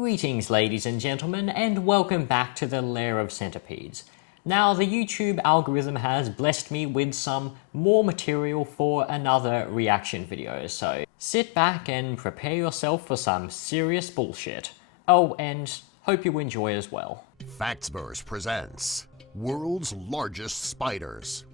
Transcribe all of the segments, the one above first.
Greetings ladies and gentlemen, and welcome back to the Lair of Centipedes. Now, the YouTube algorithm has blessed me with some more material for another reaction video, so sit back and prepare yourself for some serious bullshit. Oh, and hope you enjoy as well. Factsverse presents World's Largest Spiders.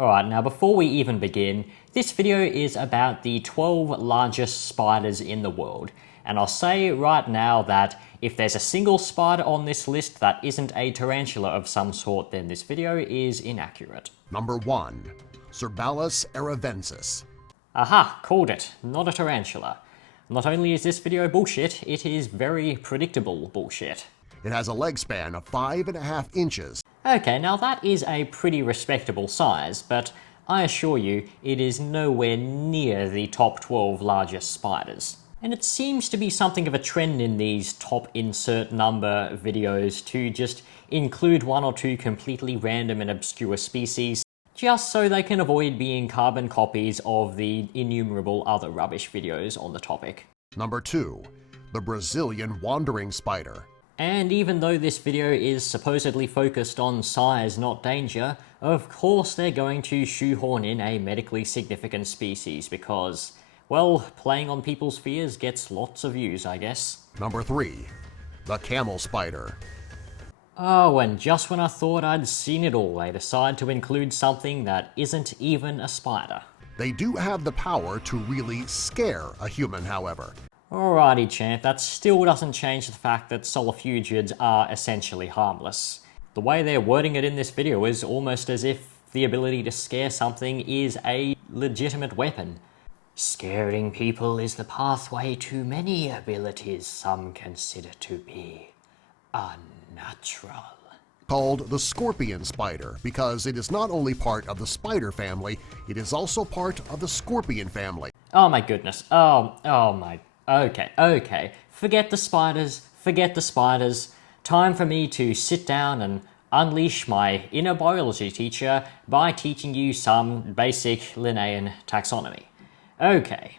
Alright, now before we even begin, this video is about the 12 largest spiders in the world. And I'll say right now that if there's a single spider on this list that isn't a tarantula of some sort, then this video is inaccurate. Number 1. Cerbalus Aravensis. Aha, called it. Not a tarantula. Not only is this video bullshit, it is very predictable bullshit. It has a leg span of 5.5 inches. Okay, now that is a pretty respectable size, but I assure you, it is nowhere near the top 12 largest spiders. And it seems to be something of a trend in these top insert number videos to just include one or two completely random and obscure species, just so they can avoid being carbon copies of the innumerable other rubbish videos on the topic. Number 2. The Brazilian Wandering Spider. And even though this video is supposedly focused on size, not danger, of course they're going to shoehorn in a medically significant species because, well, playing on people's fears gets lots of views, I guess. Number 3. The Camel Spider. Oh, and just when I thought I'd seen it all, they decide to include something that isn't even a spider. They do have the power to really scare a human, however. Alrighty, champ, that still doesn't change the fact that solifugids are essentially harmless. The way they're wording it in this video is almost as if the ability to scare something is a legitimate weapon. Scaring people is the pathway to many abilities some consider to be unnatural. Called the Scorpion Spider because it is not only part of the spider family, it is also part of the scorpion family. Oh my goodness. Oh my... Okay. Forget the spiders. Time for me to sit down and unleash my inner biology teacher by teaching you some basic Linnaean taxonomy. Okay.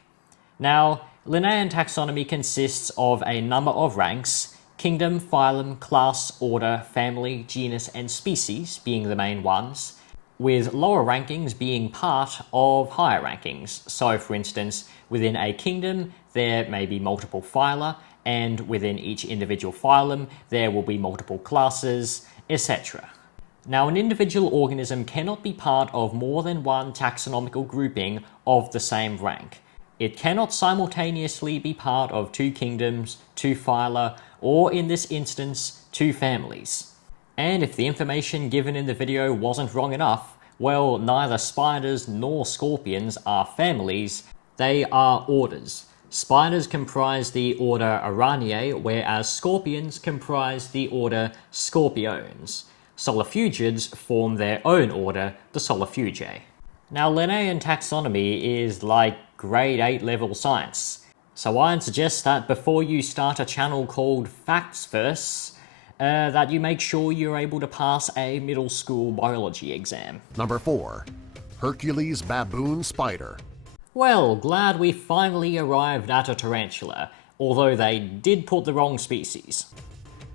Now, Linnaean taxonomy consists of a number of ranks: kingdom, phylum, class, order, family, genus, and species being the main ones, with lower rankings being part of higher rankings. So, for instance, within a kingdom, there may be multiple phyla, and within each individual phylum, there will be multiple classes, etc. Now, an individual organism cannot be part of more than one taxonomical grouping of the same rank. It cannot simultaneously be part of two kingdoms, two phyla, or in this instance, two families. And if the information given in the video wasn't wrong enough, well, neither spiders nor scorpions are families, they are orders. Spiders comprise the order Araneae, whereas scorpions comprise the order Scorpiones. Solifugids form their own order, the Solifugae. Now, Linnaean taxonomy is like grade 8 level science, so I'd suggest that before you start a channel called Factsverse, that you make sure you're able to pass a middle school biology exam. Number 4. Hercules Baboon Spider. Well, glad we finally arrived at a tarantula, although they did put the wrong species.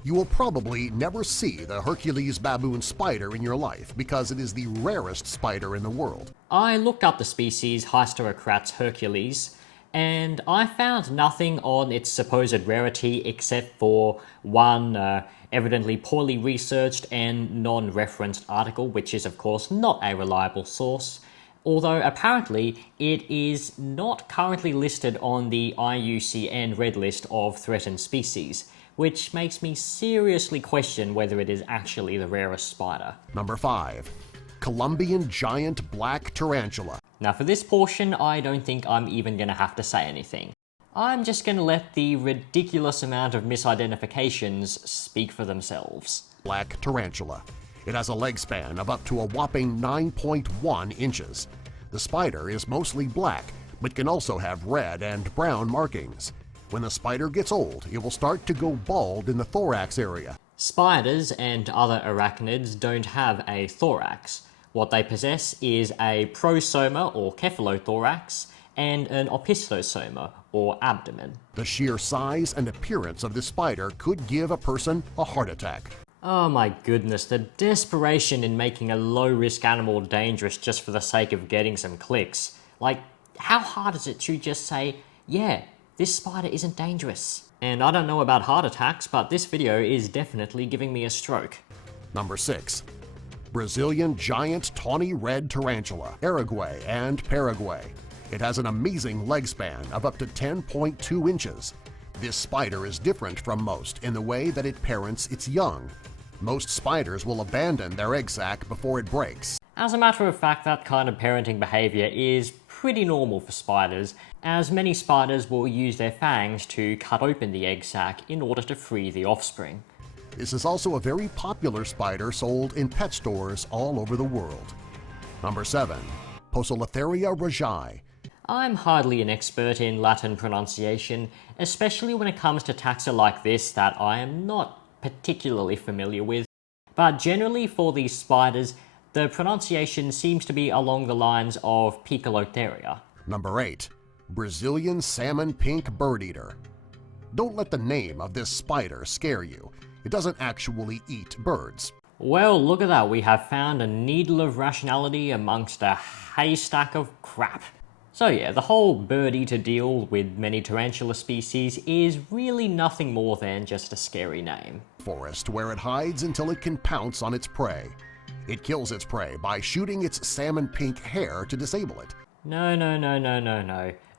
You will probably never see the Hercules baboon spider in your life because it is the rarest spider in the world. I looked up the species Hysterocrats hercules, and I found nothing on its supposed rarity except for one evidently poorly researched and non-referenced article, which is of course not a reliable source, although apparently it is not currently listed on the IUCN Red List of threatened species, which makes me seriously question whether it is actually the rarest spider. Number 5. Colombian Giant Black Tarantula. Now for this portion, I don't think I'm even going to have to say anything. I'm just going to let the ridiculous amount of misidentifications speak for themselves. Black tarantula. It has a leg span of up to a whopping 9.1 inches. The spider is mostly black, but can also have red and brown markings. When the spider gets old, it will start to go bald in the thorax area. Spiders and other arachnids don't have a thorax. What they possess is a prosoma or cephalothorax and an opistosoma, or abdomen. The sheer size and appearance of this spider could give a person a heart attack. Oh my goodness, the desperation in making a low-risk animal dangerous just for the sake of getting some clicks. Like, how hard is it to just say, yeah, this spider isn't dangerous? And I don't know about heart attacks, but this video is definitely giving me a stroke. Number 6. Brazilian giant tawny red tarantula, Uruguay and Paraguay. It has an amazing leg span of up to 10.2 inches. This spider is different from most in the way that it parents its young. Most spiders will abandon their egg sac before it breaks. As a matter of fact, that kind of parenting behavior is pretty normal for spiders, as many spiders will use their fangs to cut open the egg sac in order to free the offspring. This is also a very popular spider sold in pet stores all over the world. Number 7. Poecilotheria Rajaei. I'm hardly an expert in Latin pronunciation, especially when it comes to taxa like this that I am not particularly familiar with, but generally for these spiders, the pronunciation seems to be along the lines of Poecilotheria. Number 8. Brazilian salmon pink bird-eater. Don't let the name of this spider scare you. It doesn't actually eat birds. Well, look at that, we have found a needle of rationality amongst a haystack of crap. So yeah, the whole bird-eater deal with many tarantula species is really nothing more than just a scary name. Forest where it hides until it can pounce on its prey. It kills its prey by shooting its salmon pink hair to disable it. No.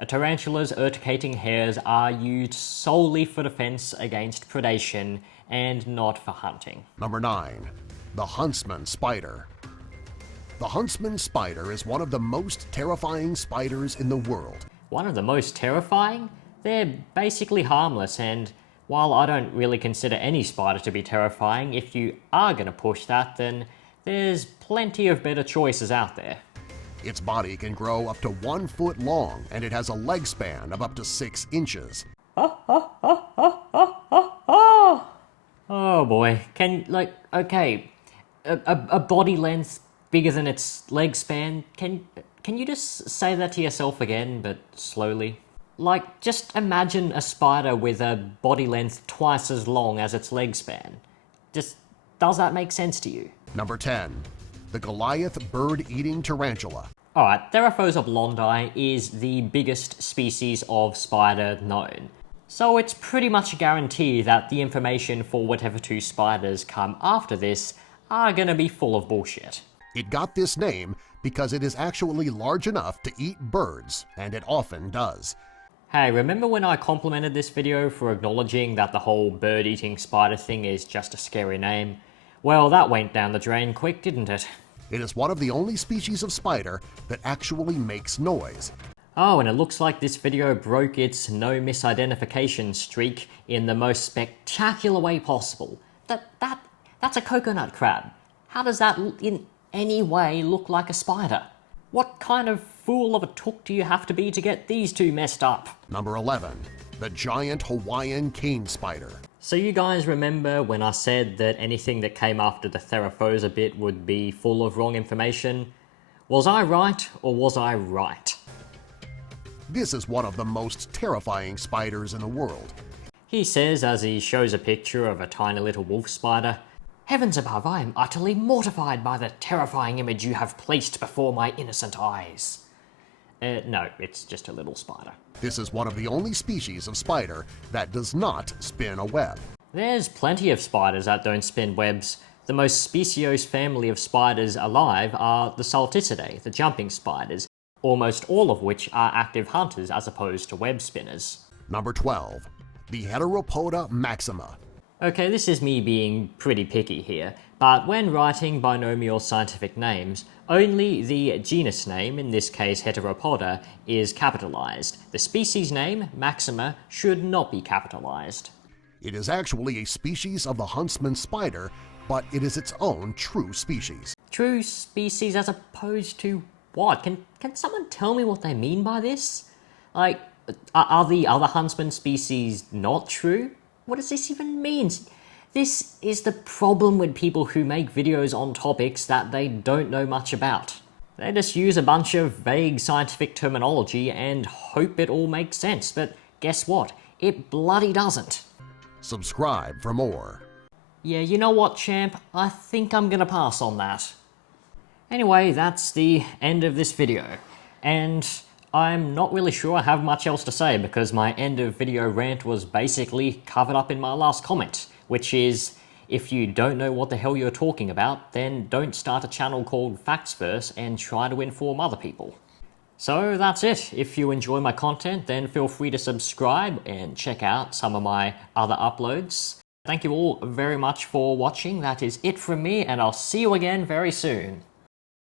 A tarantula's urticating hairs are used solely for defense against predation and not for hunting. Number 9. The Huntsman Spider. The Huntsman Spider is one of the most terrifying spiders in the world. One of the most terrifying? They're basically harmless, and while I don't really consider any spider to be terrifying, if you are going to push that, then there's plenty of better choices out there. Its body can grow up to 1 foot long, and it has a leg span of up to 6 inches. Oh boy, okay, a body length bigger than its leg span, can you just say that to yourself again, but slowly? Like, just imagine a spider with a body length twice as long as its leg span. Does that make sense to you? Number 10. The Goliath bird-eating tarantula. Alright, Therophosa blondi is the biggest species of spider known. So it's pretty much a guarantee that the information for whatever 2 spiders come after this are gonna be full of bullshit. It got this name because it is actually large enough to eat birds, and it often does. Hey, remember when I complimented this video for acknowledging that the whole bird-eating spider thing is just a scary name? Well, that went down the drain quick, didn't it? It is one of the only species of spider that actually makes noise. Oh, and it looks like this video broke its no misidentification streak in the most spectacular way possible. That's a coconut crab. How does that in any way look like a spider? What kind of fool of a took do you have to be to get these 2 messed up? Number 11. The giant Hawaiian cane spider. So you guys remember when I said that anything that came after the Therophosa bit would be full of wrong information? Was I right, or was I right? This is one of the most terrifying spiders in the world. He says as he shows a picture of a tiny little wolf spider, "Heavens above, I am utterly mortified by the terrifying image you have placed before my innocent eyes." No, it's just a little spider. This is one of the only species of spider that does not spin a web. There's plenty of spiders that don't spin webs. The most speciose family of spiders alive are the Salticidae, the jumping spiders, almost all of which are active hunters as opposed to web spinners. Number 12. The Heteropoda Maxima. Okay, this is me being pretty picky here, but when writing binomial scientific names, only the genus name, in this case Heteropoda, is capitalized. The species name, Maxima, should not be capitalized. It is actually a species of the Huntsman Spider, but it is its own true species. True species as opposed to what? Can someone tell me what they mean by this? Like, are the other Huntsman species not true? What does this even mean? This is the problem with people who make videos on topics that they don't know much about. They just use a bunch of vague scientific terminology and hope it all makes sense, but guess what? It bloody doesn't. Subscribe for more. Yeah, you know what, champ? I think I'm gonna pass on that. Anyway, that's the end of this video, and I'm not really sure I have much else to say because my end of video rant was basically covered up in my last comment, which is, if you don't know what the hell you're talking about, then don't start a channel called Facts Verse and try to inform other people. So that's it. If you enjoy my content, then feel free to subscribe and check out some of my other uploads. Thank you all very much for watching. That is it from me, and I'll see you again very soon.